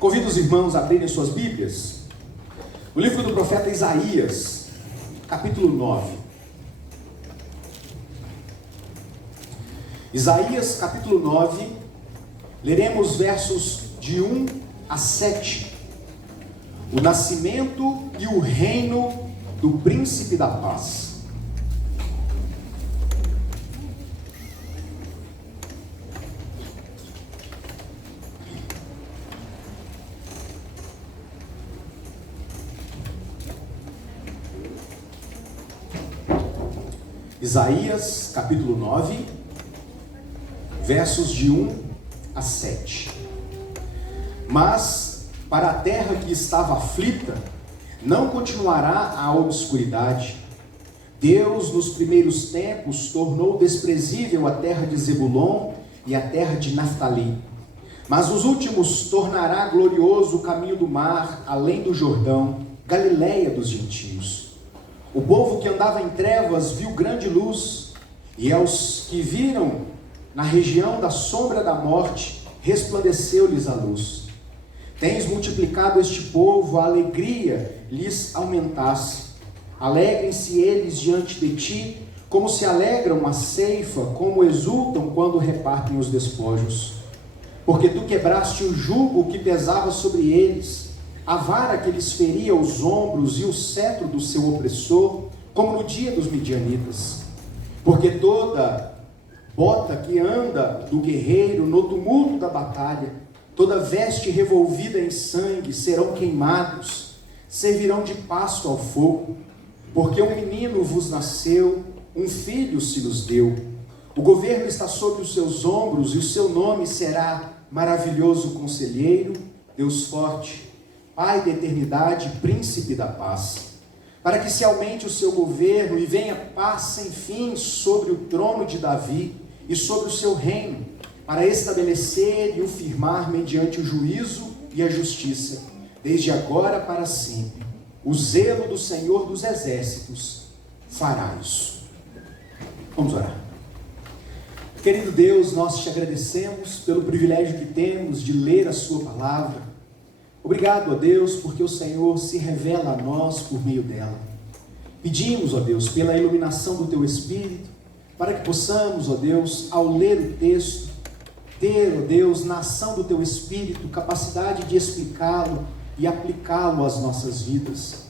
Convido os irmãos a abrirem suas Bíblias no livro do profeta Isaías, capítulo 9. Isaías, capítulo 9, leremos versos de 1 a 7. O nascimento e o reino do príncipe da paz. Isaías, capítulo 9, versos de 1 a 7. Mas para a terra que estava aflita, não continuará a obscuridade. Deus, nos primeiros tempos, tornou desprezível a terra de Zebulon e a terra de Naftali. Mas nos últimos tornará glorioso o caminho do mar, além do Jordão, Galileia dos gentios. O povo que andava em trevas viu grande luz, e aos que viram na região da sombra da morte, resplandeceu-lhes a luz. Tens multiplicado este povo, a alegria lhes aumentasse. Alegrem-se eles diante de ti, como se alegram a ceifa, como exultam quando repartem os despojos. Porque tu quebraste o jugo que pesava sobre eles, a vara que lhes feria os ombros e o cetro do seu opressor, como no dia dos midianitas. Porque toda bota que anda do guerreiro no tumulto da batalha, toda veste revolvida em sangue serão queimados, servirão de pasto ao fogo. Porque um menino vos nasceu, um filho se nos deu. O governo está sobre os seus ombros, e o seu nome será Maravilhoso Conselheiro, Deus Forte, Pai da eternidade, Príncipe da paz. Para que se aumente o seu governo e venha paz sem fim sobre o trono de Davi e sobre o seu reino, para estabelecer e o firmar mediante o juízo e a justiça, desde agora para sempre. O zelo do Senhor dos exércitos fará isso. Vamos orar. Querido Deus, nós te agradecemos pelo privilégio que temos de ler a sua palavra. Obrigado, ó Deus, porque o Senhor se revela a nós por meio dela. Pedimos, ó Deus, pela iluminação do teu Espírito, para que possamos, ó Deus, ao ler o texto, ter, ó Deus, na ação do teu Espírito, capacidade de explicá-lo e aplicá-lo às nossas vidas.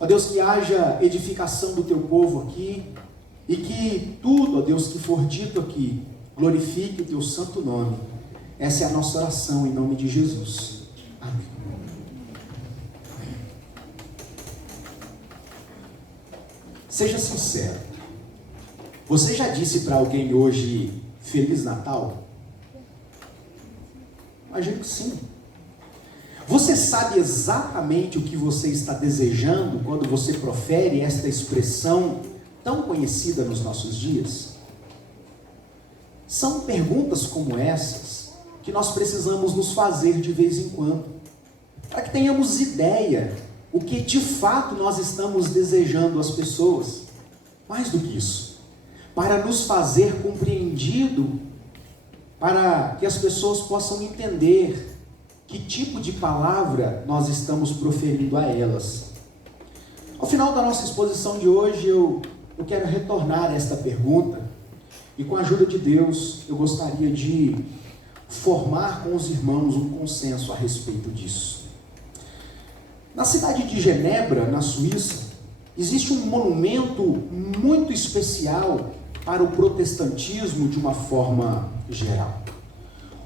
Ó Deus, que haja edificação do teu povo aqui, e que tudo, ó Deus, que for dito aqui, glorifique o teu santo nome. Essa é a nossa oração em nome de Jesus. Amém. Seja sincero. Você já disse para alguém hoje, Feliz Natal? Imagino que sim. Você sabe exatamente o que você está desejando quando você profere esta expressão tão conhecida nos nossos dias? São perguntas como essas que nós precisamos nos fazer de vez em quando, para que tenhamos ideia o que de fato nós estamos desejando às pessoas. Mais do que isso, para nos fazer compreendido, para que as pessoas possam entender que tipo de palavra nós estamos proferindo a elas. Ao final da nossa exposição de hoje, eu quero retornar a esta pergunta, e com a ajuda de Deus, eu gostaria de formar com os irmãos um consenso a respeito disso. Na cidade de Genebra, na Suíça, existe um monumento muito especial para o protestantismo de uma forma geral.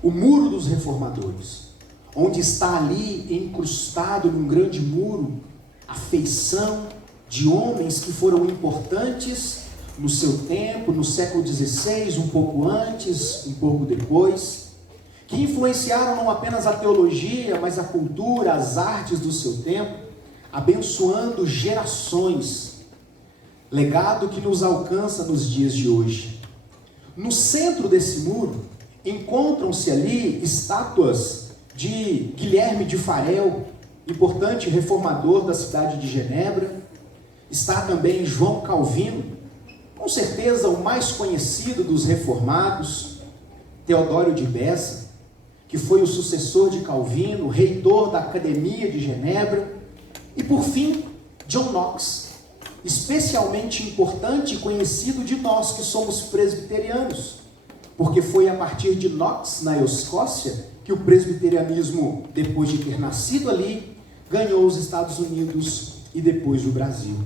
O Muro dos Reformadores, onde está ali incrustado num grande muro a feição de homens que foram importantes no seu tempo, no século XVI, um pouco antes, um pouco depois, que influenciaram não apenas a teologia, mas a cultura, as artes do seu tempo, abençoando gerações, legado que nos alcança nos dias de hoje. No centro desse muro, encontram-se ali estátuas de Guilherme de Farel, importante reformador da cidade de Genebra. Está também João Calvino, com certeza o mais conhecido dos reformados, Teodório de Beza, que foi o sucessor de Calvino, reitor da Academia de Genebra, e por fim, John Knox, especialmente importante e conhecido de nós que somos presbiterianos, porque foi a partir de Knox, na Escócia, que o presbiterianismo, depois de ter nascido ali, ganhou os Estados Unidos e depois o Brasil.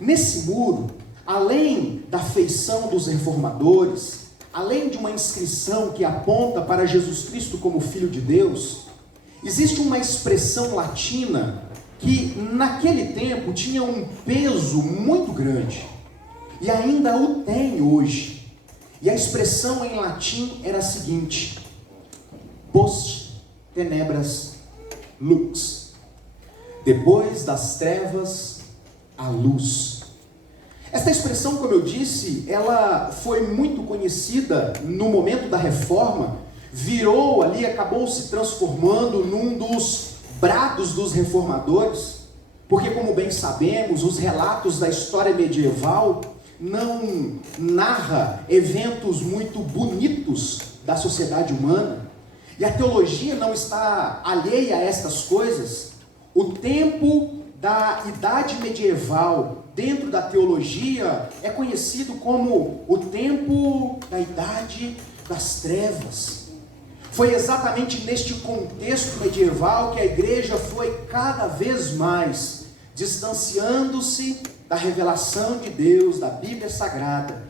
Nesse muro, além da feição dos reformadores, além de uma inscrição que aponta para Jesus Cristo como Filho de Deus, existe uma expressão latina que naquele tempo tinha um peso muito grande, e ainda o tem hoje. E a expressão em latim era a seguinte: post tenebras lux. Depois das trevas, a luz. Esta expressão, como eu disse, ela foi muito conhecida no momento da Reforma, virou ali, acabou se transformando num dos brados dos reformadores, porque, como bem sabemos, os relatos da história medieval não narra eventos muito bonitos da sociedade humana, e a teologia não está alheia a estas coisas. O tempo da idade medieval dentro da teologia é conhecido como o tempo da idade das trevas. Foi exatamente neste contexto medieval que a igreja foi cada vez mais distanciando-se da revelação de Deus, da Bíblia Sagrada,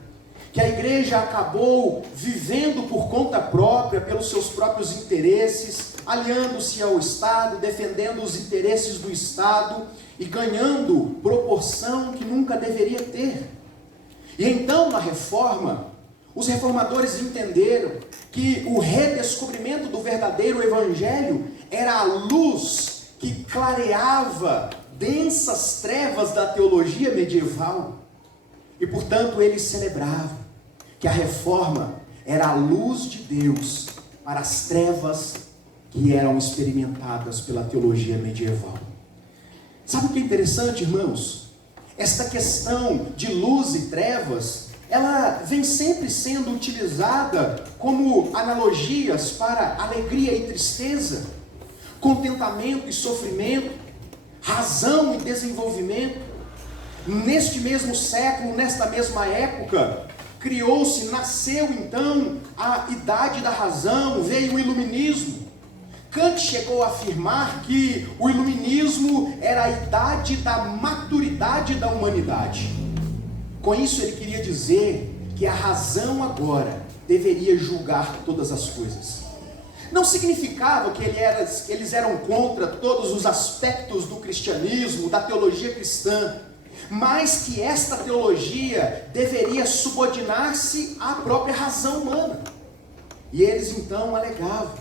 que a igreja acabou vivendo por conta própria, pelos seus próprios interesses, aliando-se ao Estado, defendendo os interesses do Estado e ganhando proporção que nunca deveria ter. E então, na Reforma, os reformadores entenderam que o redescobrimento do verdadeiro Evangelho era a luz que clareava densas trevas da teologia medieval. E, portanto, eles celebravam que a Reforma era a luz de Deus para as trevas que eram experimentadas pela teologia medieval. Sabe o que é interessante, irmãos? Esta questão de luz e trevas, ela vem sempre sendo utilizada como analogias para alegria e tristeza, contentamento e sofrimento, razão e desenvolvimento. Neste mesmo século, nesta mesma época, criou-se, nasceu então a idade da razão, veio o iluminismo. Kant chegou a afirmar que o iluminismo era a idade da maturidade da humanidade. Com isso ele queria dizer que a razão agora deveria julgar todas as coisas. Não significava que eles eram contra todos os aspectos do cristianismo, da teologia cristã, mas que esta teologia deveria subordinar-se à própria razão humana. E eles então alegavam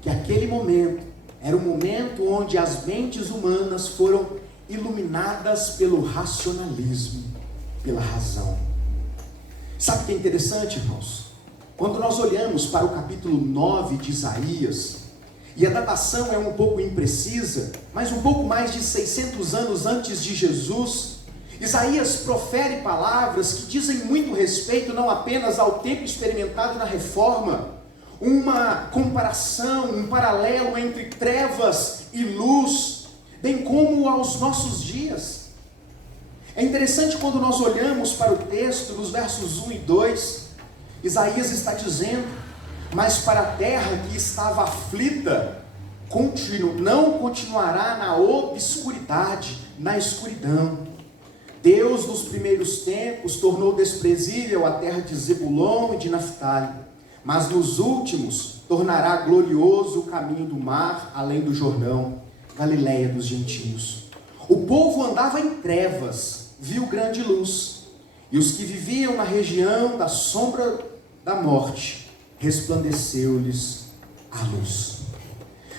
que aquele momento era o momento onde as mentes humanas foram iluminadas pelo racionalismo, pela razão. Sabe o que é interessante, irmãos? Quando nós olhamos para o capítulo 9 de Isaías, e a datação é um pouco imprecisa, mas um pouco mais de 600 anos antes de Jesus, Isaías profere palavras que dizem muito respeito não apenas ao tempo experimentado na Reforma, uma comparação, um paralelo entre trevas e luz, bem como aos nossos dias. É interessante quando nós olhamos para o texto, nos versos 1 e 2, Isaías está dizendo: mas para a terra que estava aflita, não continuará na obscuridade, na escuridão. Deus, nos primeiros tempos, tornou desprezível a terra de Zebulon e de Naftali, mas nos últimos tornará glorioso o caminho do mar, além do Jordão, Galileia dos gentios. O povo andava em trevas, viu grande luz, e os que viviam na região da sombra da morte, resplandeceu-lhes a luz.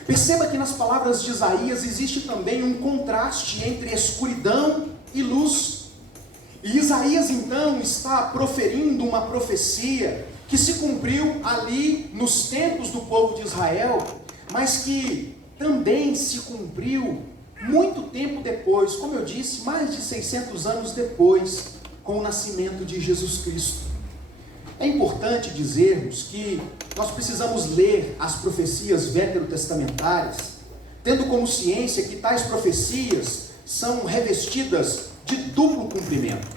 Perceba que nas palavras de Isaías existe também um contraste entre escuridão e luz. E Isaías então está proferindo uma profecia que se cumpriu ali nos tempos do povo de Israel, mas que também se cumpriu muito tempo depois, como eu disse, mais de 600 anos depois, com o nascimento de Jesus Cristo. É importante dizermos que nós precisamos ler as profecias veterotestamentárias, tendo como ciência que tais profecias são revestidas de duplo cumprimento.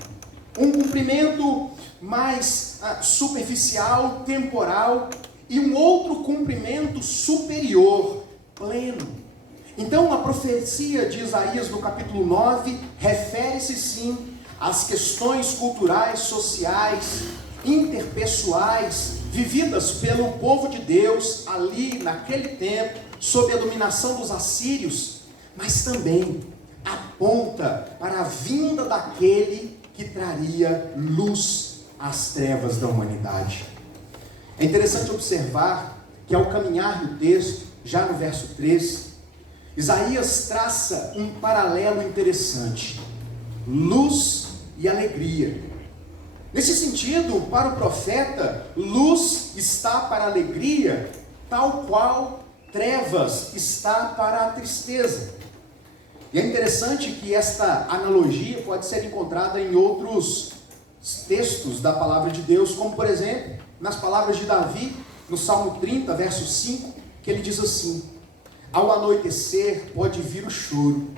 Um cumprimento mais superficial, temporal, e um outro cumprimento superior, pleno. Então a profecia de Isaías no capítulo 9 refere-se sim às questões culturais, sociais, interpessoais, vividas pelo povo de Deus ali naquele tempo, sob a dominação dos assírios, mas também aponta para a vinda daquele que traria luz às trevas da humanidade. É interessante observar que ao caminhar no texto, já no verso 3, Isaías traça um paralelo interessante: luz e alegria. Nesse sentido, para o profeta, luz está para a alegria, tal qual trevas está para a tristeza. E é interessante que esta analogia pode ser encontrada em outros textos da palavra de Deus, como por exemplo, nas palavras de Davi, no Salmo 30, verso 5, que ele diz assim: ao anoitecer pode vir o choro,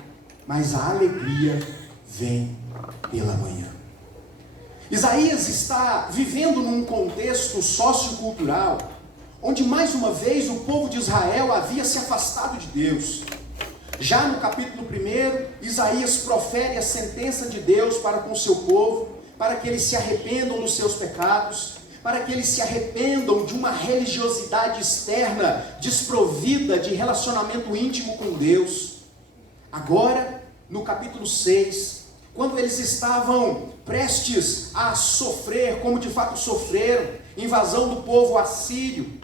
mas a alegria vem pela manhã. Isaías está vivendo num contexto sociocultural, onde mais uma vez o povo de Israel havia se afastado de Deus. Já no capítulo 1, Isaías profere a sentença de Deus para com o seu povo, para que eles se arrependam dos seus pecados, para que eles se arrependam de uma religiosidade externa, desprovida de relacionamento íntimo com Deus. Agora, no capítulo 6, quando eles estavam prestes a sofrer, como de fato sofreram, invasão do povo assírio,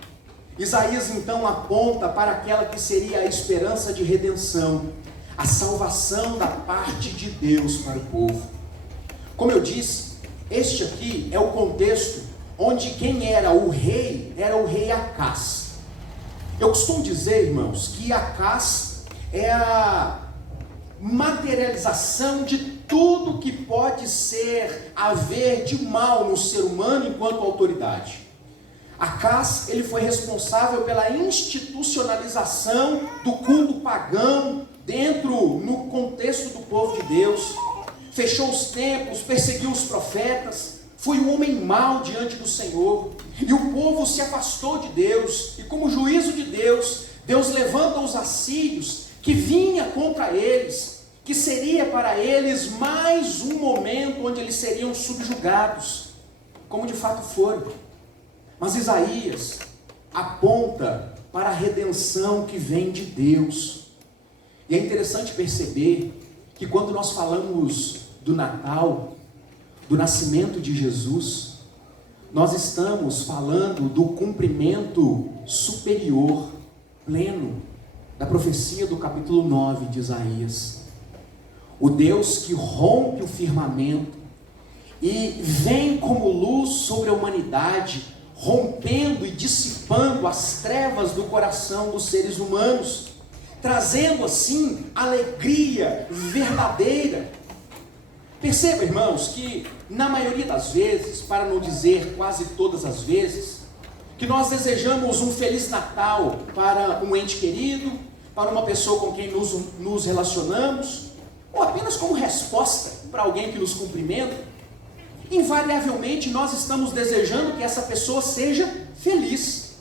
Isaías então aponta para aquela que seria a esperança de redenção, a salvação da parte de Deus para o povo. Como eu disse, este aqui é o contexto onde quem era o rei Acás. Eu costumo dizer, irmãos, que Acás é a materialização de tudo que pode haver de mal no ser humano enquanto autoridade. Acás, ele foi responsável pela institucionalização do culto pagão no contexto do povo de Deus. Fechou os templos, perseguiu os profetas, foi um homem mau diante do Senhor, e o povo se afastou de Deus, e como juízo de Deus, Deus levanta os assírios, que vinha contra eles, que seria para eles mais um momento onde eles seriam subjugados, como de fato foram. Mas Isaías aponta para a redenção que vem de Deus. E é interessante perceber que quando nós falamos do Natal, do nascimento de Jesus, nós estamos falando do cumprimento superior, pleno, da profecia do capítulo 9 de Isaías. O Deus que rompe o firmamento e vem como luz sobre a humanidade, rompendo e dissipando as trevas do coração dos seres humanos, trazendo assim alegria verdadeira. Perceba, irmãos, que na maioria das vezes, para não dizer quase todas as vezes, que nós desejamos um Feliz Natal para um ente querido, para uma pessoa com quem nos relacionamos, ou apenas como resposta para alguém que nos cumprimenta, invariavelmente nós estamos desejando que essa pessoa seja feliz.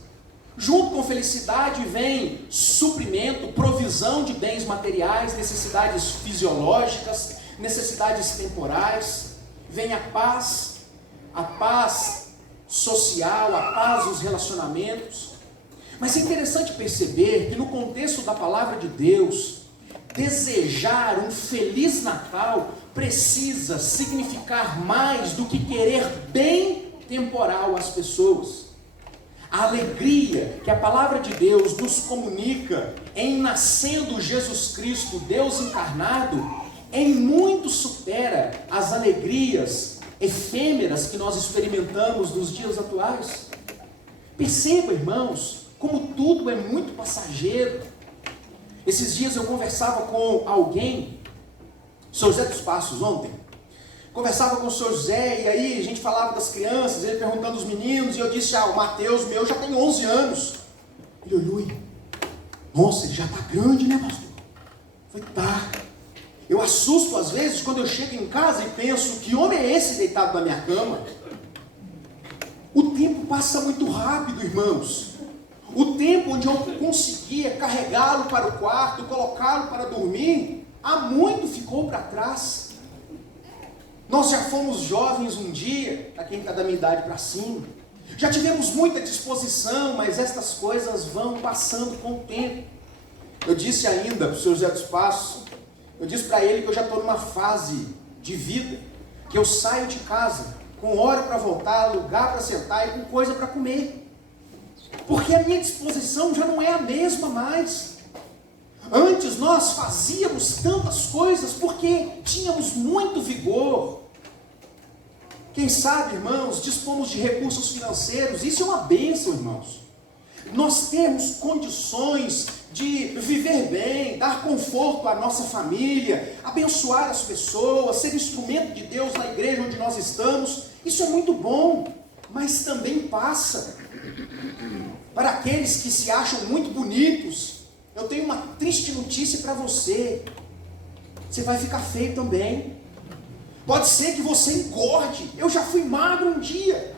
Junto com felicidade vem suprimento, provisão de bens materiais, necessidades fisiológicas, necessidades temporais, vem a paz social, a paz dos relacionamentos. Mas é interessante perceber que no contexto da palavra de Deus, desejar um Feliz Natal precisa significar mais do que querer bem temporal às pessoas. A alegria que a palavra de Deus nos comunica em nascendo Jesus Cristo, Deus encarnado, em muito supera as alegrias efêmeras que nós experimentamos nos dias atuais. Perceba, irmãos, como tudo é muito passageiro. Esses dias eu conversava com alguém, São José dos Passos, ontem, conversava com o senhor José, e aí a gente falava das crianças, ele perguntando os meninos, e eu disse, o Mateus, meu, já tem 11 anos. Ele olhou e, nossa, ele já está grande, né, pastor? Eu falei, tá. Eu assusto às vezes quando eu chego em casa e penso, que homem é esse deitado na minha cama? O tempo passa muito rápido, irmãos. O tempo onde eu conseguia carregá-lo para o quarto, colocá-lo para dormir, há muito ficou para trás. Nós já fomos jovens um dia, para quem está da minha idade para cima, já tivemos muita disposição, mas estas coisas vão passando com o tempo. Eu disse ainda para o senhor José dos Passos, eu disse para ele que eu já estou numa fase de vida, que eu saio de casa com hora para voltar, lugar para sentar e com coisa para comer, porque a minha disposição já não é a mesma mais. Antes nós fazíamos tantas coisas porque tínhamos muito vigor. Quem sabe, irmãos, dispomos de recursos financeiros, isso é uma bênção, irmãos. Nós temos condições de viver bem, dar conforto à nossa família, abençoar as pessoas, ser instrumento de Deus na igreja onde nós estamos. Isso é muito bom, mas também passa. Para aqueles que se acham muito bonitos, eu tenho uma triste notícia para você. Você vai ficar feio também. Pode ser que você engorde. Eu já fui magro um dia.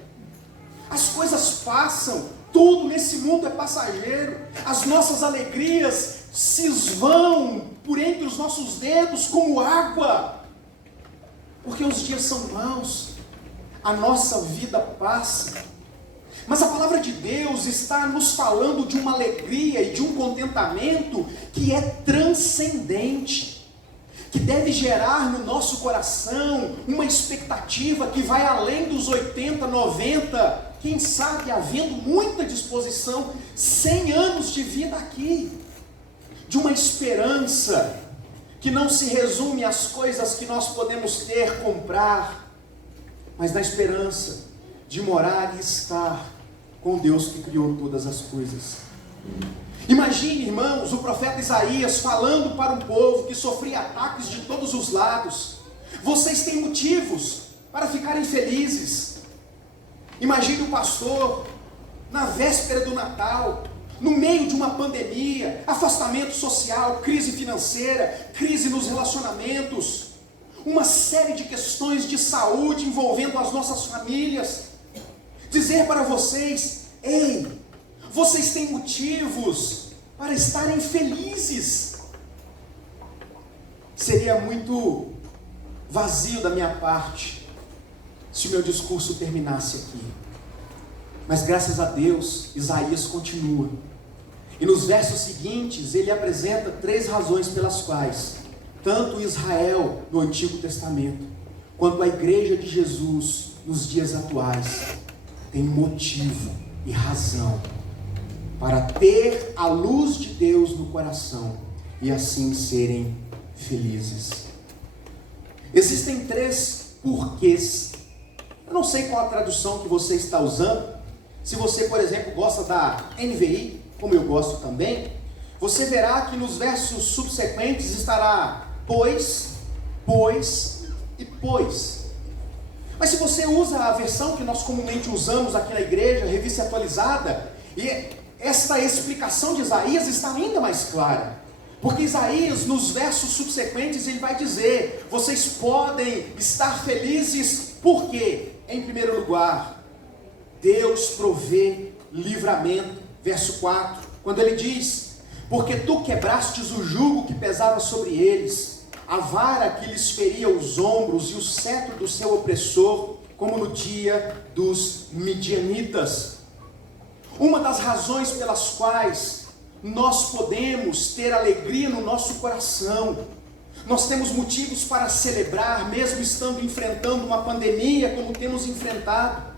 As coisas passam. Tudo nesse mundo é passageiro. As nossas alegrias se esvão por entre os nossos dedos como água. Porque os dias são maus. A nossa vida passa. Mas a palavra de Deus está nos falando de uma alegria e de um contentamento que é transcendente, que deve gerar no nosso coração uma expectativa que vai além dos 80, 90, quem sabe, havendo muita disposição, 100 anos de vida aqui, de uma esperança que não se resume às coisas que nós podemos ter, comprar, mas na esperança de morar e estar com Deus que criou todas as coisas. Imagine, irmãos, o profeta Isaías falando para um povo que sofria ataques de todos os lados. Vocês têm motivos para ficarem felizes. Imagine o pastor na véspera do Natal, no meio de uma pandemia, afastamento social, crise financeira, crise nos relacionamentos, uma série de questões de saúde envolvendo as nossas famílias. Dizer para vocês, ei, vocês têm motivos para estarem felizes. Seria muito vazio da minha parte se o meu discurso terminasse aqui. Mas graças a Deus, Isaías continua. E nos versos seguintes, ele apresenta 3 razões pelas quais tanto Israel no Antigo Testamento, quanto a igreja de Jesus nos dias atuais, tem motivo e razão para ter a luz de Deus no coração e assim serem felizes. Existem 3 porquês. Eu não sei qual a tradução que você está usando. Se você, por exemplo, gosta da NVI, como eu gosto também, você verá que nos versos subsequentes estará pois e pois. Mas se você usa a versão que nós comumente usamos aqui na igreja, revista atualizada, e esta explicação de Isaías está ainda mais clara. Porque Isaías, nos versos subsequentes, ele vai dizer, vocês podem estar felizes, por quê? Em primeiro lugar, Deus provê livramento. Verso 4, quando ele diz, porque tu quebrastes o jugo que pesava sobre eles, a vara que lhes feria os ombros e o cetro do seu opressor, como no dia dos midianitas. Uma das razões pelas quais nós podemos ter alegria no nosso coração, nós temos motivos para celebrar, mesmo estando enfrentando uma pandemia como temos enfrentado,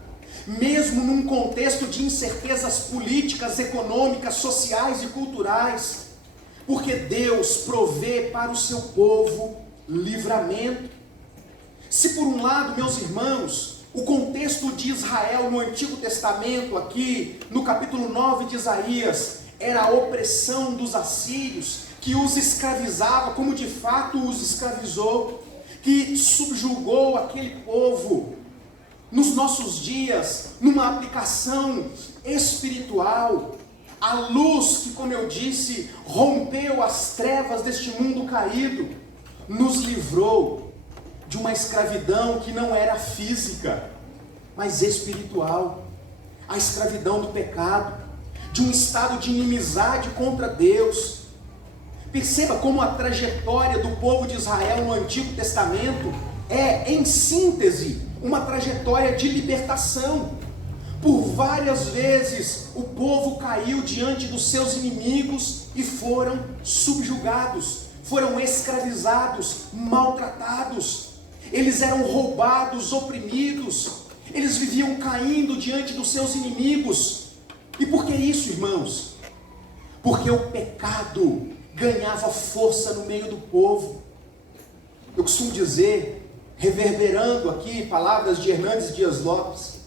mesmo num contexto de incertezas políticas, econômicas, sociais e culturais, porque Deus provê para o seu povo livramento. Se por um lado, meus irmãos, o contexto de Israel no Antigo Testamento, aqui no capítulo 9 de Isaías, era a opressão dos assírios, que os escravizava, como de fato os escravizou. que subjugou aquele povo. Nos nossos dias, numa aplicação espiritual, a luz que, como eu disse, rompeu as trevas deste mundo caído, nos livrou de uma escravidão que não era física, mas espiritual. A escravidão do pecado, de um estado de inimizade contra Deus. Perceba como a trajetória do povo de Israel no Antigo Testamento é, em síntese, uma trajetória de libertação. Por várias vezes o povo caiu diante dos seus inimigos e foram subjugados, foram escravizados, maltratados. Eles eram roubados, oprimidos, eles viviam caindo diante dos seus inimigos. E por que isso, irmãos? Porque o pecado ganhava força no meio do povo. Eu costumo dizer, reverberando aqui palavras de Hernandes Dias Lopes,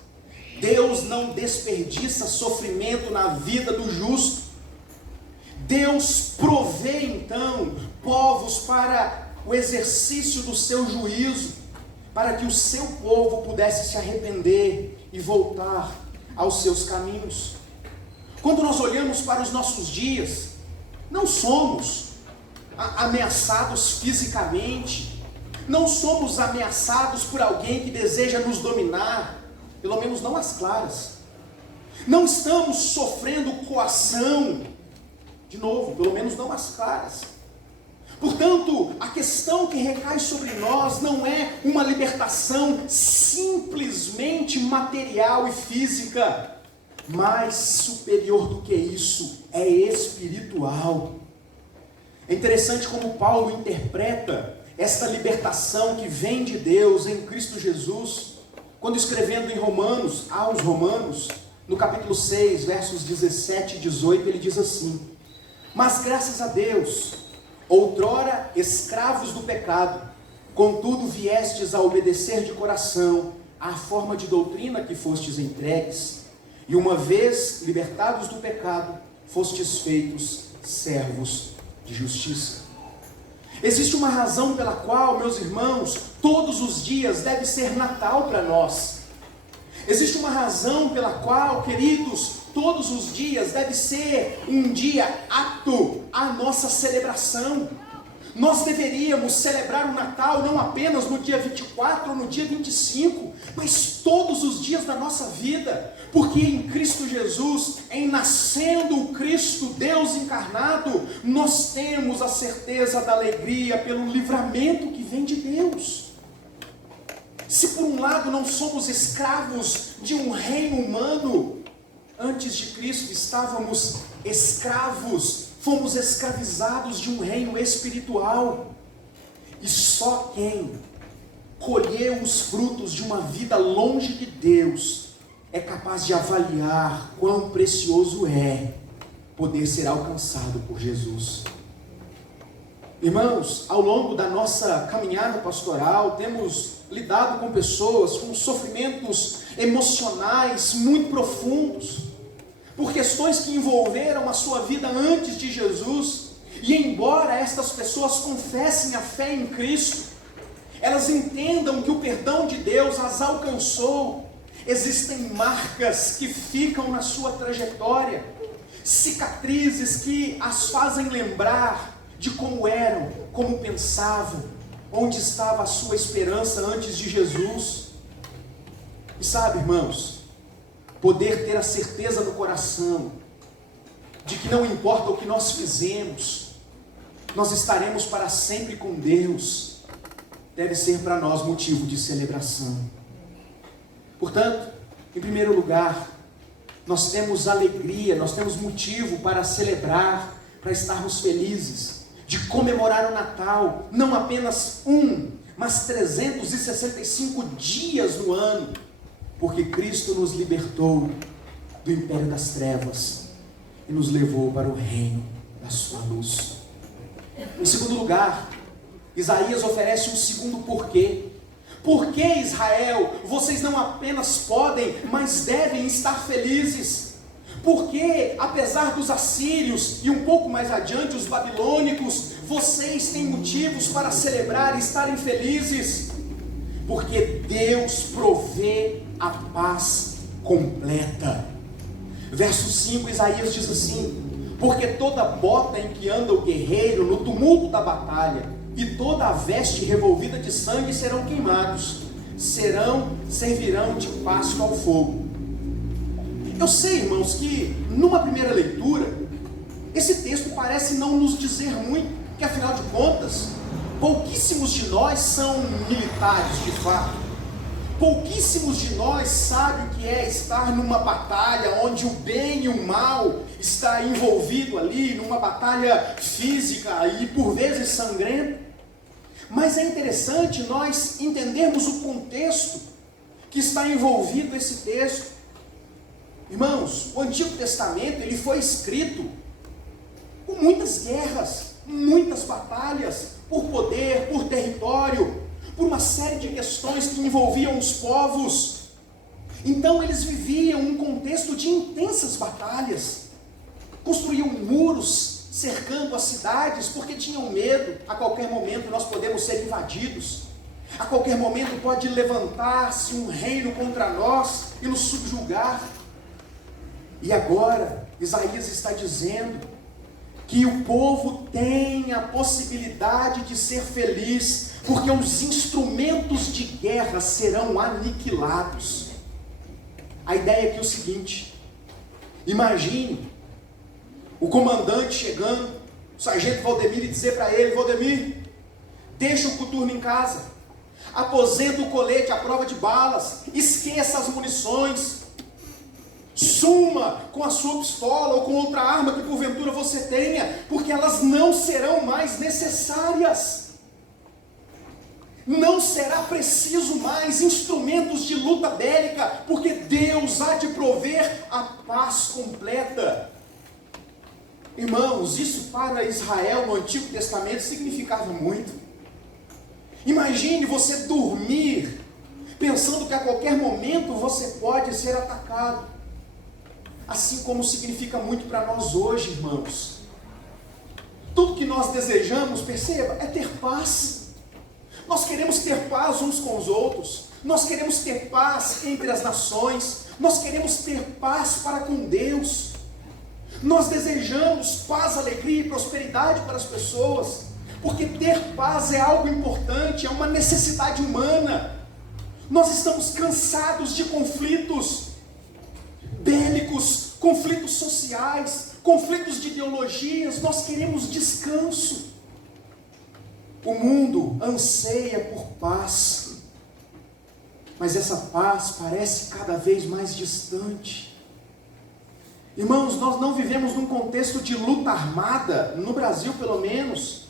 Deus não desperdiça sofrimento na vida do justo. Deus provê então povos para o exercício do seu juízo, para que o seu povo pudesse se arrepender e voltar aos seus caminhos. Quando nós olhamos para os nossos dias, não somos ameaçados fisicamente, não somos ameaçados por alguém que deseja nos dominar, pelo menos não às claras. Não estamos sofrendo coação, de novo, pelo menos não às claras. Portanto, a questão que recai sobre nós não é uma libertação simplesmente material e física, mais superior do que isso, é espiritual. É interessante como Paulo interpreta esta libertação que vem de Deus em Cristo Jesus, quando escrevendo em Romanos, aos Romanos, no capítulo 6, versos 17 e 18, ele diz assim: mas graças a Deus, outrora escravos do pecado, contudo viestes a obedecer de coração à forma de doutrina que fostes entregues, e uma vez libertados do pecado, fostes feitos servos de justiça. Existe uma razão pela qual, meus irmãos, todos os dias deve ser Natal para nós. Existe uma razão pela qual, queridos, todos os dias deve ser um dia apto à nossa celebração. Nós deveríamos celebrar o Natal não apenas no dia 24 ou no dia 25, mas todos os dias da nossa vida, porque em Cristo Jesus, em nascendo o Cristo, Deus encarnado, nós temos a certeza da alegria pelo livramento que vem de Deus. Se por um lado não somos escravos de um reino humano, antes de Cristo estávamos escravos, fomos escravizados de um reino espiritual. E só quem colheu os frutos de uma vida longe de Deus é capaz de avaliar quão precioso é poder ser alcançado por Jesus. Irmãos, ao longo da nossa caminhada pastoral, temos lidado com pessoas com sofrimentos emocionais muito profundos, por questões que envolveram a sua vida antes de Jesus. E embora estas pessoas confessem a fé em Cristo, elas entendam que o perdão de Deus as alcançou, existem marcas que ficam na sua trajetória, cicatrizes que as fazem lembrar de como eram, como pensavam, onde estava a sua esperança antes de Jesus. E sabe, irmãos, poder ter a certeza no coração de que não importa o que nós fizemos, nós estaremos para sempre com Deus, deve ser para nós motivo de celebração. Portanto, em primeiro lugar, nós temos alegria, nós temos motivo para celebrar, para estarmos felizes, de comemorar o Natal, não apenas mas 365 dias no ano, porque Cristo nos libertou do império das trevas e nos levou para o reino da sua luz. Em segundo lugar, Isaías oferece um segundo porquê. Por que, Israel, vocês não apenas podem, mas devem estar felizes? Porque, apesar dos assírios e um pouco mais adiante os babilônicos, vocês têm motivos para celebrar e estarem felizes, porque Deus provê a paz completa. Verso 5, Isaías diz assim: porque toda bota em que anda o guerreiro no tumulto da batalha, e toda a veste revolvida de sangue serão queimados, servirão de Páscoa ao fogo. Eu sei, irmãos, que numa primeira leitura, esse texto parece não nos dizer muito, que afinal de contas, pouquíssimos de nós são militares de fato. Pouquíssimos de nós sabem o que é estar numa batalha onde o bem e o mal está envolvido ali, numa batalha física e por vezes sangrenta. Mas é interessante nós entendermos o contexto que está envolvido esse texto. Irmãos, o Antigo Testamento ele foi escrito com muitas guerras, muitas batalhas, por poder, por território, por uma série de questões que envolviam os povos. Então eles viviam um contexto de intensas batalhas, construíam muros cercando as cidades, porque tinham medo, a qualquer momento nós podemos ser invadidos, a qualquer momento pode levantar-se um reino contra nós e nos subjugar. E agora, Isaías está dizendo que o povo tem a possibilidade de ser feliz, porque os instrumentos de guerra serão aniquilados. A ideia aqui é o seguinte: imagine o comandante chegando, o sargento Valdemir, e dizer para ele: Valdemir, deixa o coturno em casa, aposenta o colete à prova de balas, esqueça as munições, suma com a sua pistola ou com outra arma que porventura você tenha, porque elas não serão mais necessárias. Não será preciso mais instrumentos de luta bélica, porque Deus há de prover a paz completa. Irmãos, isso para Israel no Antigo Testamento significava muito. Imagine você dormir pensando que a qualquer momento você pode ser atacado. Assim como significa muito para nós hoje, irmãos. Tudo que nós desejamos, perceba, é ter paz. Nós queremos ter paz uns com os outros. Nós queremos ter paz entre as nações. Nós queremos ter paz para com Deus. Nós desejamos paz, alegria e prosperidade para as pessoas, porque ter paz é algo importante, é uma necessidade humana. Nós estamos cansados de conflitos bélicos, conflitos sociais, conflitos de ideologias. Nós queremos descanso. O mundo anseia por paz, mas essa paz parece cada vez mais distante. Irmãos, nós não vivemos num contexto de luta armada, no Brasil pelo menos,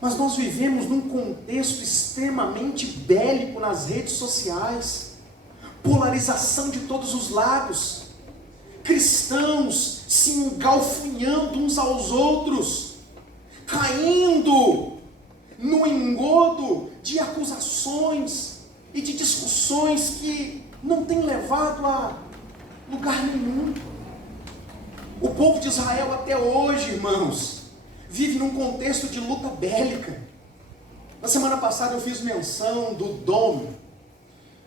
mas nós vivemos num contexto extremamente bélico nas redes sociais, polarização de todos os lados, cristãos se engalfinhando uns aos outros, caindo no engodo de acusações e de discussões que não têm levado a lugar nenhum. O povo de Israel até hoje, irmãos, vive num contexto de luta bélica. Na semana passada eu fiz menção do DOM,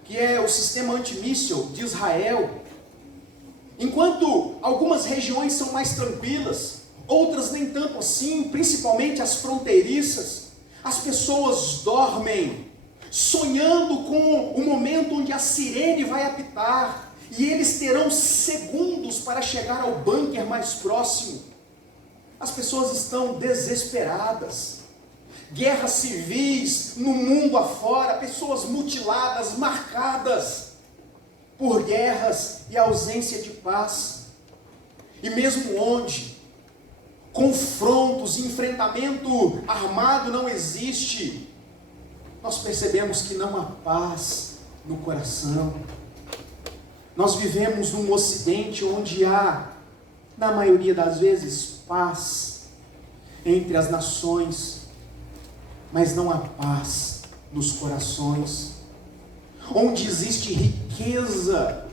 que é o sistema antimíssil de Israel. Enquanto algumas regiões são mais tranquilas, outras nem tanto assim, principalmente as fronteiriças, as pessoas dormem, sonhando com o momento onde a sirene vai apitar, e eles terão segundos para chegar ao bunker mais próximo. As pessoas estão desesperadas. Guerras civis no mundo afora, pessoas mutiladas, marcadas por guerras e ausência de paz. E mesmo onde confrontos e enfrentamento armado não existe, nós percebemos que não há paz no coração. Nós vivemos num ocidente onde há, na maioria das vezes, paz entre as nações, mas não há paz nos corações. Onde existe riqueza,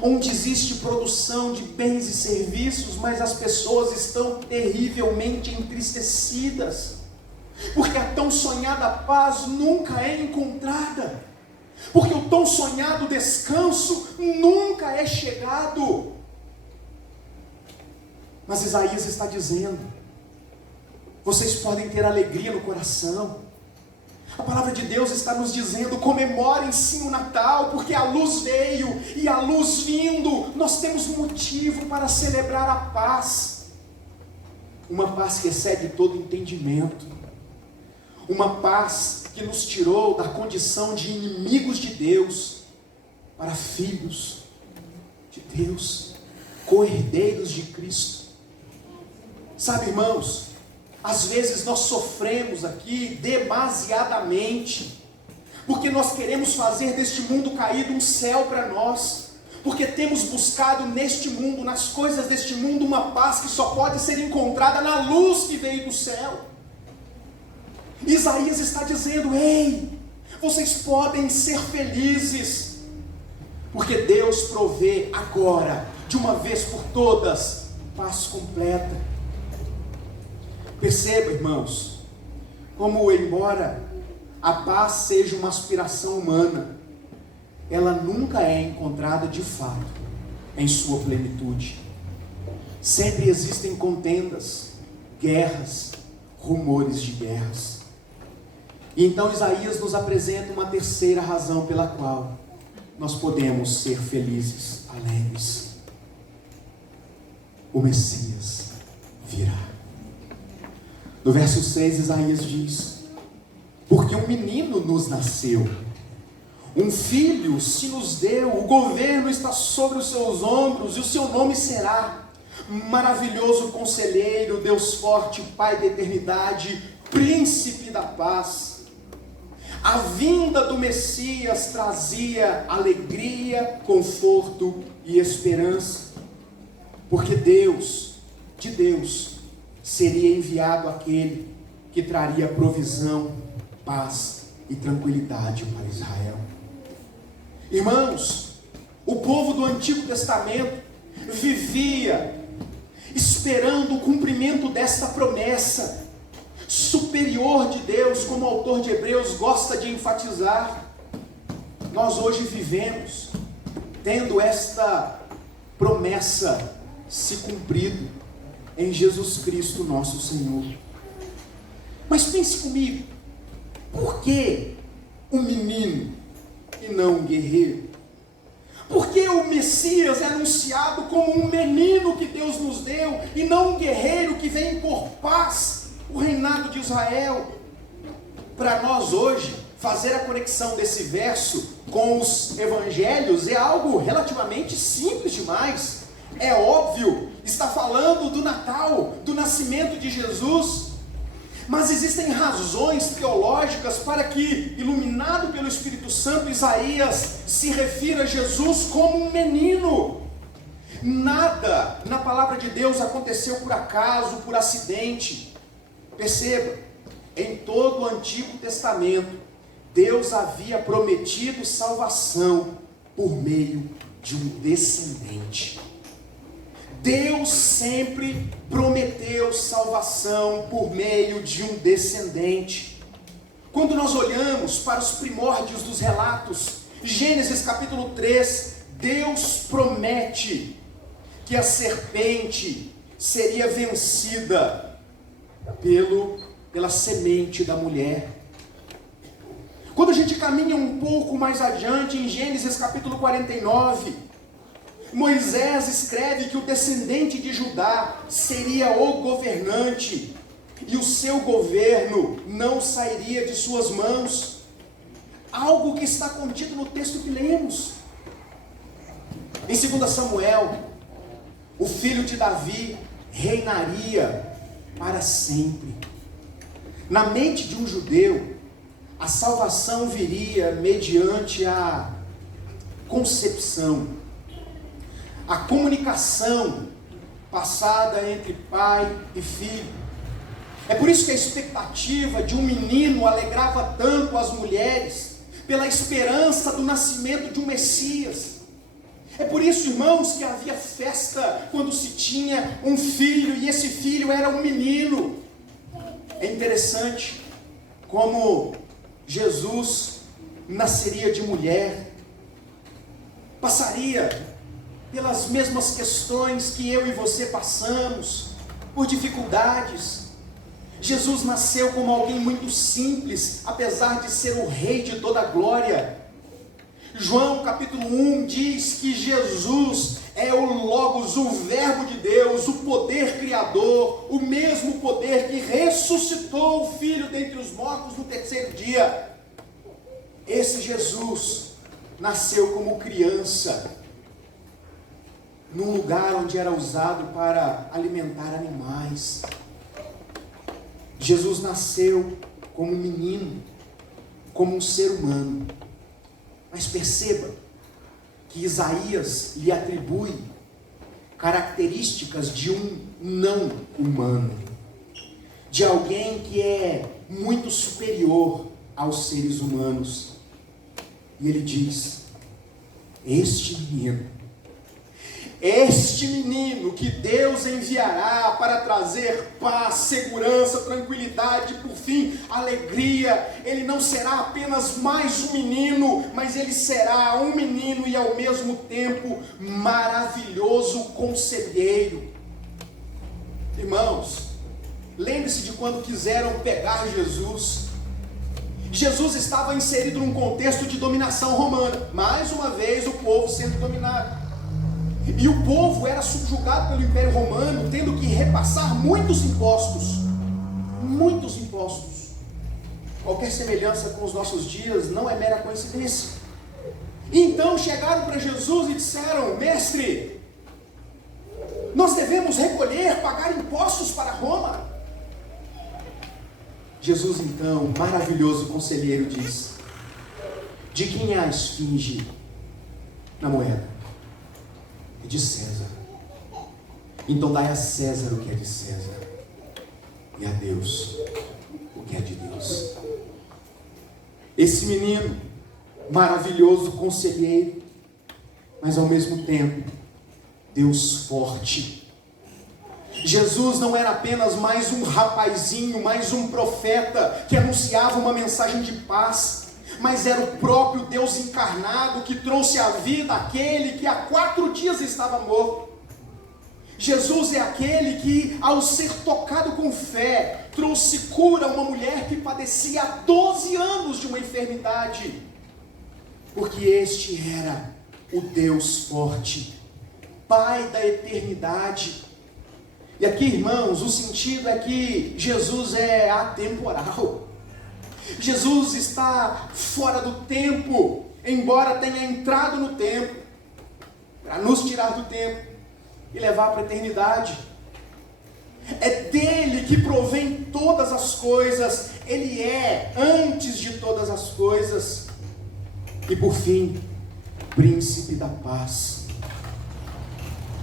onde existe produção de bens e serviços, mas as pessoas estão terrivelmente entristecidas, porque a tão sonhada paz nunca é encontrada, porque o tão sonhado descanso nunca é chegado. Mas Isaías está dizendo: vocês podem ter alegria no coração. A palavra de Deus está nos dizendo: comemorem sim o Natal, porque a luz veio, e a luz vindo, nós temos motivo para celebrar a paz. Uma paz que excede todo entendimento, uma paz que nos tirou da condição de inimigos de Deus para filhos de Deus, co-herdeiros de Cristo. Sabe, irmãos, às vezes nós sofremos aqui demasiadamente, porque nós queremos fazer deste mundo caído um céu para nós, porque temos buscado neste mundo, nas coisas deste mundo, uma paz que só pode ser encontrada na luz que veio do céu. Isaías está dizendo: ei, vocês podem ser felizes, porque Deus provê agora, de uma vez por todas, paz completa. Perceba, irmãos, como embora a paz seja uma aspiração humana, ela nunca é encontrada de fato em sua plenitude. Sempre existem contendas, guerras, rumores de guerras. E então Isaías nos apresenta uma terceira razão pela qual nós podemos ser felizes, alegres. O Messias virá. No verso 6, Isaías diz: porque um menino nos nasceu, um filho se nos deu, o governo está sobre os seus ombros, e o seu nome será Maravilhoso Conselheiro, Deus Forte, Pai da Eternidade, Príncipe da Paz. A vinda do Messias trazia alegria, conforto e esperança, porque de Deus, seria enviado aquele que traria provisão, paz e tranquilidade para Israel. Irmãos, o povo do Antigo Testamento vivia esperando o cumprimento desta promessa superior de Deus, como o autor de Hebreus gosta de enfatizar. Nós hoje vivemos tendo esta promessa se cumprido em Jesus Cristo nosso Senhor. Mas pense comigo, por que um menino e não um guerreiro? Por que o Messias é anunciado como um menino que Deus nos deu, e não um guerreiro que vem por paz o reinado de Israel? Para nós hoje, fazer a conexão desse verso com os evangelhos é algo relativamente simples demais. É óbvio, está falando do Natal, do nascimento de Jesus, mas existem razões teológicas para que, iluminado pelo Espírito Santo, Isaías se refira a Jesus como um menino. Nada na palavra de Deus aconteceu por acaso, por acidente. Perceba, em todo o Antigo Testamento, Deus havia prometido salvação por meio de um descendente. Deus sempre prometeu salvação por meio de um descendente. Quando nós olhamos para os primórdios dos relatos, Gênesis capítulo 3, Deus promete que a serpente seria vencida pela semente da mulher. Quando a gente caminha um pouco mais adiante, em Gênesis capítulo 49, Moisés escreve que o descendente de Judá seria o governante, e o seu governo não sairia de suas mãos. Algo que está contido no texto que lemos. Em 2 Samuel, o filho de Davi reinaria para sempre. Na mente de um judeu, a salvação viria mediante a concepção, a comunicação passada entre pai e filho. É por isso que a expectativa de um menino alegrava tanto as mulheres, pela esperança do nascimento de um Messias. É por isso, irmãos, que havia festa quando se tinha um filho, e esse filho era um menino. É interessante como Jesus nasceria de mulher, passaria pelas mesmas questões que eu e você passamos, por dificuldades. Jesus nasceu como alguém muito simples, apesar de ser o rei de toda a glória. João capítulo 1 diz que Jesus é o Logos, o Verbo de Deus, o poder criador, o mesmo poder que ressuscitou o Filho dentre os mortos no terceiro dia. Esse Jesus nasceu como criança, num lugar onde era usado para alimentar animais. Jesus nasceu como um menino, como um ser humano. Mas perceba que Isaías lhe atribui características de um não humano, de alguém que é muito superior aos seres humanos. E ele diz: este menino que Deus enviará para trazer paz, segurança, tranquilidade, por fim, alegria, ele não será apenas mais um menino, mas ele será um menino e ao mesmo tempo maravilhoso conselheiro. Irmãos, lembre-se de quando quiseram pegar Jesus. Jesus estava inserido num contexto de dominação romana, mais uma vez o povo sendo dominado. E o povo era subjugado pelo Império Romano, tendo que repassar muitos impostos. Muitos impostos. Qualquer semelhança com os nossos dias não é mera coincidência. Então chegaram para Jesus e disseram: mestre, nós devemos recolher, pagar impostos para Roma. Jesus então, maravilhoso conselheiro, diz: de quem é a esfinge na moeda? De César. Então dai a César o que é de César, e a Deus o que é de Deus. Esse menino, maravilhoso conselheiro, mas ao mesmo tempo Deus forte. Jesus não era apenas mais um rapazinho, mais um profeta que anunciava uma mensagem de paz, mas era o próprio Deus encarnado que trouxe à vida aquele que há 4 dias estava morto. Jesus é aquele que, ao ser tocado com fé, trouxe cura a uma mulher que padecia há 12 anos de uma enfermidade, porque este era o Deus forte, Pai da eternidade. E aqui, irmãos, o sentido é que Jesus é atemporal. Jesus está fora do tempo, embora tenha entrado no tempo, para nos tirar do tempo e levar para a eternidade. É dele que provém todas as coisas, ele é antes de todas as coisas, e por fim, príncipe da paz.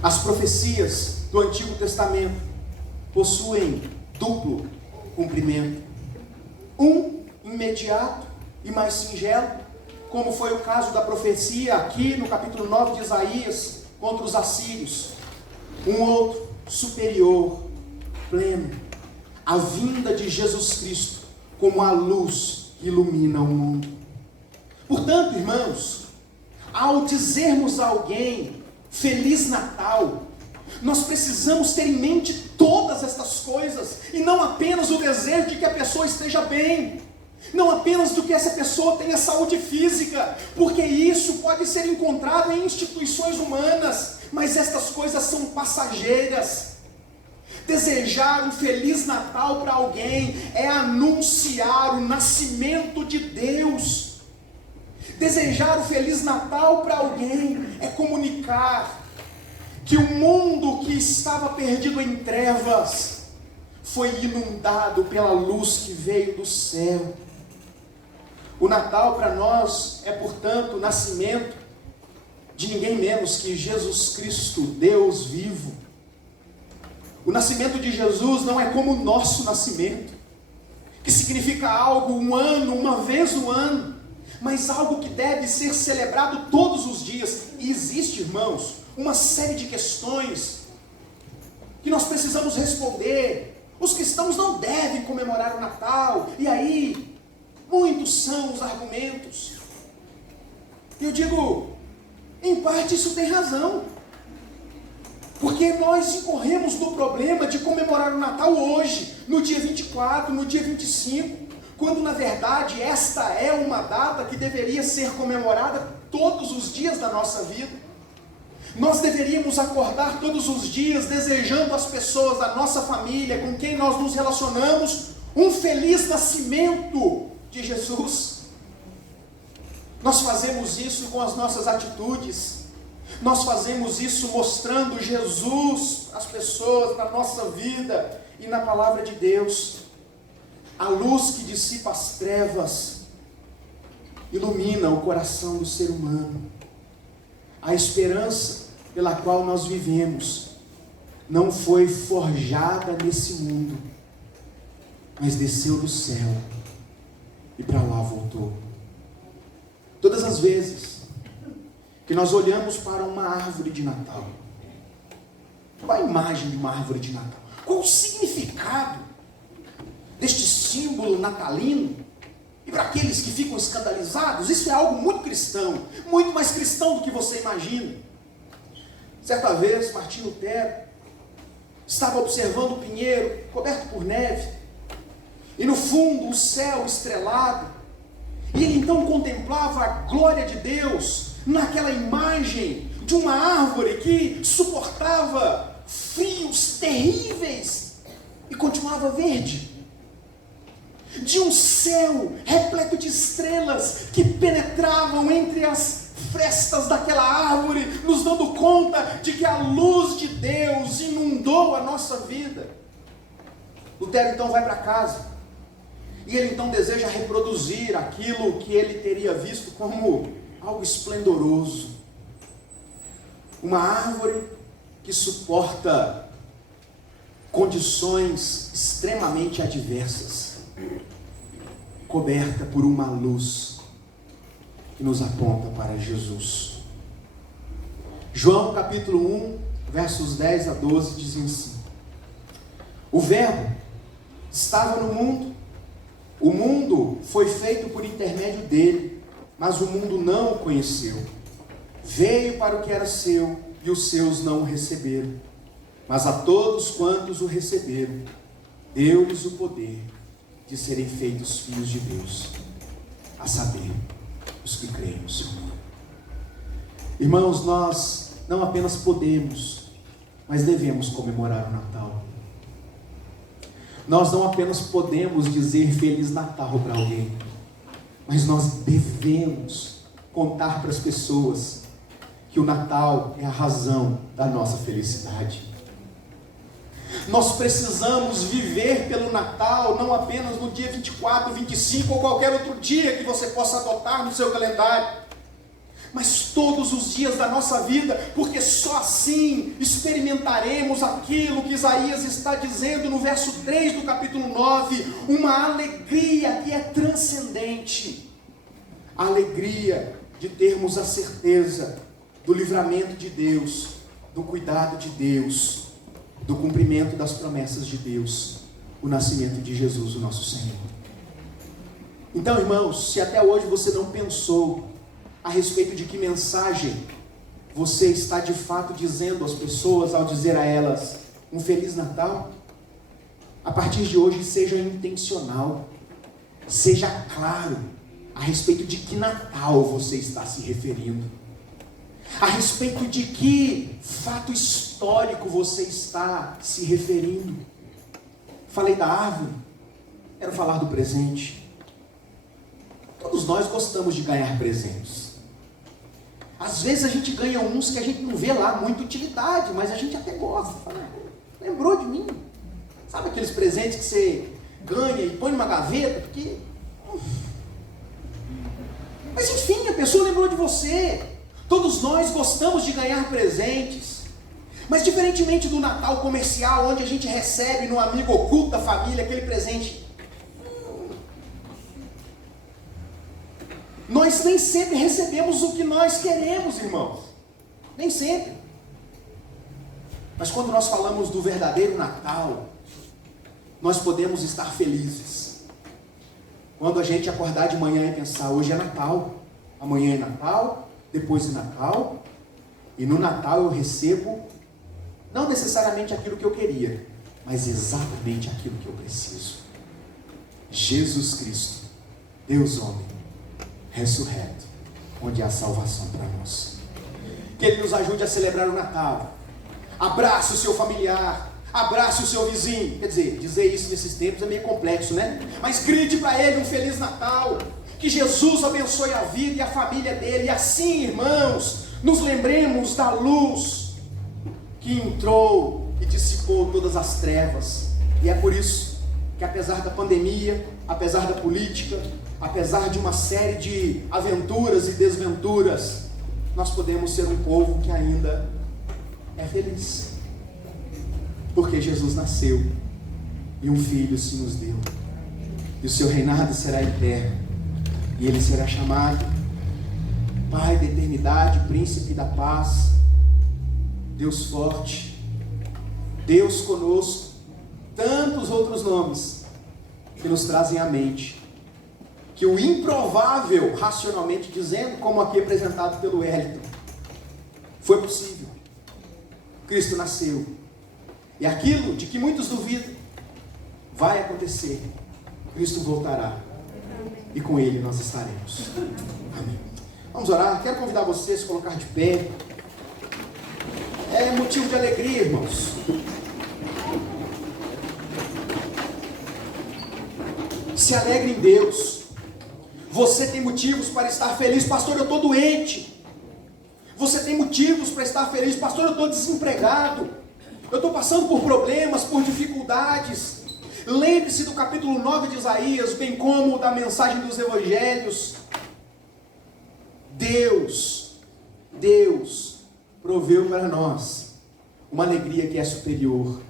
As profecias do Antigo Testamento possuem duplo cumprimento. Um imediato e mais singelo, como foi o caso da profecia aqui no capítulo 9 de Isaías, contra os assírios. Um outro, superior, pleno, a vinda de Jesus Cristo, como a luz que ilumina o mundo. Portanto, irmãos, ao dizermos a alguém, Feliz Natal, nós precisamos ter em mente todas estas coisas, e não apenas o desejo de que a pessoa esteja bem, não apenas do que essa pessoa tenha saúde física, porque isso pode ser encontrado em instituições humanas, mas estas coisas são passageiras. Desejar um Feliz Natal para alguém é anunciar o nascimento de Deus. Desejar o Feliz Natal para alguém é comunicar que o mundo que estava perdido em trevas foi inundado pela luz que veio do céu. O Natal para nós é, portanto, o nascimento de ninguém menos que Jesus Cristo, Deus vivo. O nascimento de Jesus não é como o nosso nascimento, que significa algo um ano, uma vez no ano, mas algo que deve ser celebrado todos os dias. E existe, irmãos, uma série de questões que nós precisamos responder. Os cristãos não devem comemorar o Natal. E aí, muitos são os argumentos. Eu digo, em parte isso tem razão. Porque nós incorremos no problema de comemorar o Natal hoje, no dia 24, no dia 25, quando na verdade esta é uma data que deveria ser comemorada todos os dias da nossa vida. Nós deveríamos acordar todos os dias desejando às pessoas da nossa família, com quem nós nos relacionamos, um feliz nascimento de Jesus. Nós fazemos isso com as nossas atitudes, nós fazemos isso mostrando Jesus às pessoas na nossa vida e na palavra de Deus. A luz que dissipa as trevas ilumina o coração do ser humano. A esperança pela qual nós vivemos não foi forjada nesse mundo, mas desceu do céu e para lá voltou. Todas as vezes que nós olhamos para uma árvore de Natal, qual a imagem de uma árvore de Natal? Qual o significado deste símbolo natalino? E para aqueles que ficam escandalizados, isso é algo muito cristão, muito mais cristão do que você imagina. Certa vez, Martinho Lutero estava observando o pinheiro coberto por neve, e no fundo o céu estrelado, e ele então contemplava a glória de Deus naquela imagem de uma árvore que suportava frios terríveis e continuava verde, de um céu repleto de estrelas que penetravam entre as frestas daquela árvore, nos dando conta de que a luz de Deus inundou a nossa vida. Lutero então vai para casa, e ele então deseja reproduzir aquilo que ele teria visto como algo esplendoroso. Uma árvore que suporta condições extremamente adversas, coberta por uma luz que nos aponta para Jesus. João capítulo 1, versos 10 a 12 dizem assim: o Verbo estava no mundo, o mundo foi feito por intermédio dele, mas o mundo não o conheceu. Veio para o que era seu, e os seus não o receberam. Mas a todos quantos o receberam, deu-lhes o poder de serem feitos filhos de Deus, a saber, os que creem no seu nome. Irmãos, nós não apenas podemos, mas devemos comemorar o Natal. Nós não apenas podemos dizer Feliz Natal para alguém, mas nós devemos contar para as pessoas que o Natal é a razão da nossa felicidade. Nós precisamos viver pelo Natal, não apenas no dia 24, 25 ou qualquer outro dia que você possa adotar no seu calendário, mas todos os dias da nossa vida, porque só assim experimentaremos aquilo que Isaías está dizendo no verso 3 do capítulo 9, uma alegria que é transcendente, a alegria de termos a certeza do livramento de Deus, do cuidado de Deus, do cumprimento das promessas de Deus, o nascimento de Jesus, o nosso Senhor. Então, irmãos, se até hoje você não pensou a respeito de que mensagem você está de fato dizendo às pessoas ao dizer a elas um Feliz Natal, a partir de hoje seja intencional, seja claro a respeito de que Natal você está se referindo, a respeito de que fato histórico você está se referindo. Falei da árvore, quero falar do presente. Todos nós gostamos de ganhar presentes. Às vezes a gente ganha uns que a gente não vê lá muita utilidade, mas a gente até gosta. Fala, lembrou de mim? Sabe aqueles presentes que você ganha e põe numa gaveta? Porque... Mas enfim, a pessoa lembrou de você. Todos nós gostamos de ganhar presentes. Mas diferentemente do Natal comercial, onde a gente recebe no amigo oculto da família aquele presente Nós nem sempre recebemos o que nós queremos, irmãos. Nem sempre. Mas quando nós falamos do verdadeiro Natal, nós podemos estar felizes. Quando a gente acordar de manhã e pensar, hoje é Natal, amanhã é Natal, depois é Natal, e no Natal eu recebo, não necessariamente aquilo que eu queria, mas exatamente aquilo que eu preciso. Jesus Cristo, Deus homem, ressurreto, onde há salvação para nós. Que Ele nos ajude a celebrar o Natal. Abrace o seu familiar, abrace o seu vizinho. Quer dizer isso nesses tempos é meio complexo, né? Mas grite para ele um Feliz Natal. Que Jesus abençoe a vida e a família dele. E assim, irmãos, nos lembremos da luz que entrou e dissipou todas as trevas. E é por isso que, apesar da pandemia, apesar da política, apesar de uma série de aventuras e desventuras, nós podemos ser um povo que ainda é feliz, porque Jesus nasceu e um filho se nos deu, e o seu reinado será eterno, e ele será chamado Pai da eternidade, Príncipe da paz, Deus forte, Deus conosco, tantos outros nomes que nos trazem à mente que o improvável, racionalmente dizendo, como aqui apresentado pelo Wellington, foi possível. Cristo nasceu, e aquilo de que muitos duvidam vai acontecer. Cristo voltará, e com Ele nós estaremos. Amém. Vamos orar. Quero convidar vocês a se colocar de pé. É motivo de alegria, irmãos. Se alegre em Deus. Você tem motivos para estar feliz. Pastor, eu estou doente. Você tem motivos para estar feliz. Pastor, eu estou desempregado. Eu estou passando por problemas, por dificuldades. Lembre-se do capítulo 9 de Isaías, bem como da mensagem dos evangelhos. Deus proveu para nós uma alegria que é superior,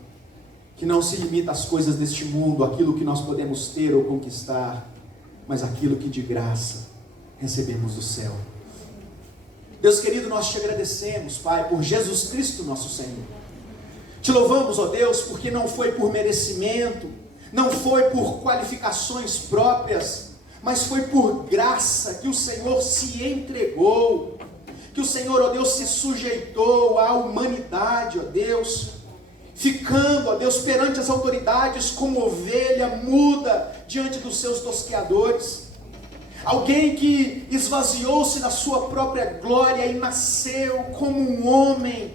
que não se limita às coisas deste mundo, aquilo que nós podemos ter ou conquistar, mas aquilo que de graça recebemos do céu. Deus querido, nós te agradecemos, Pai, por Jesus Cristo nosso Senhor. Te louvamos, ó Deus, porque não foi por merecimento, não foi por qualificações próprias, mas foi por graça que o Senhor se entregou, que o Senhor, ó Deus, se sujeitou à humanidade, ó Deus, ficando, ó Deus, perante as autoridades como ovelha muda diante dos seus tosqueadores. Alguém que esvaziou-se da sua própria glória e nasceu como um homem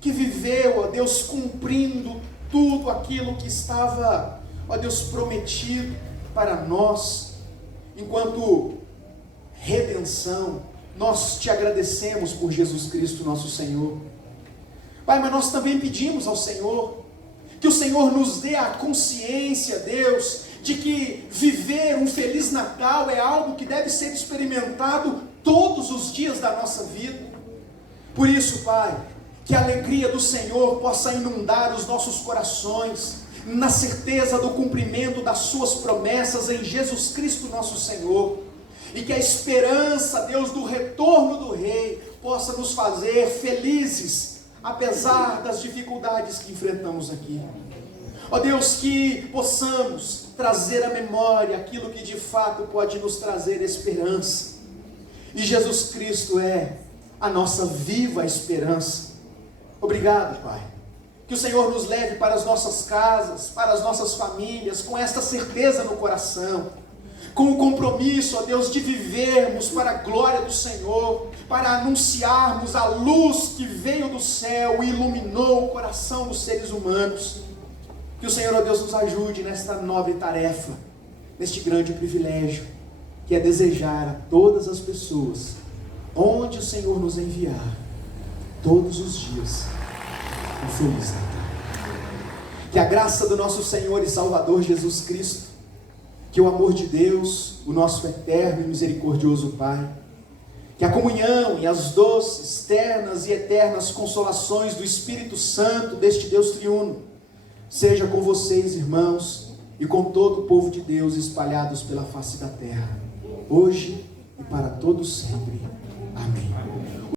que viveu, ó Deus, cumprindo tudo aquilo que estava, ó Deus, prometido para nós. Enquanto redenção, nós te agradecemos por Jesus Cristo nosso Senhor. Pai, mas nós também pedimos ao Senhor que o Senhor nos dê a consciência, Deus, de que viver um Feliz Natal é algo que deve ser experimentado todos os dias da nossa vida. Por isso, Pai, que a alegria do Senhor possa inundar os nossos corações, na certeza do cumprimento das suas promessas em Jesus Cristo nosso Senhor, e que a esperança, Deus, do retorno do Rei possa nos fazer felizes, apesar das dificuldades que enfrentamos aqui. Ó Deus, que possamos trazer à memória aquilo que de fato pode nos trazer esperança, e Jesus Cristo é a nossa viva esperança. Obrigado, Pai, que o Senhor nos leve para as nossas casas, para as nossas famílias, com esta certeza no coração, com o compromisso, ó Deus, de vivermos para a glória do Senhor, para anunciarmos a luz que veio do céu e iluminou o coração dos seres humanos. Que o Senhor, ó Deus, nos ajude nesta nobre tarefa, neste grande privilégio, que é desejar a todas as pessoas, onde o Senhor nos enviar, todos os dias, um Feliz Natal. Que a graça do nosso Senhor e Salvador Jesus Cristo, que o amor de Deus, o nosso eterno e misericordioso Pai, que a comunhão e as doces, ternas e eternas consolações do Espírito Santo deste Deus triuno, seja com vocês, irmãos, e com todo o povo de Deus espalhados pela face da terra, hoje e para todo sempre. Amém.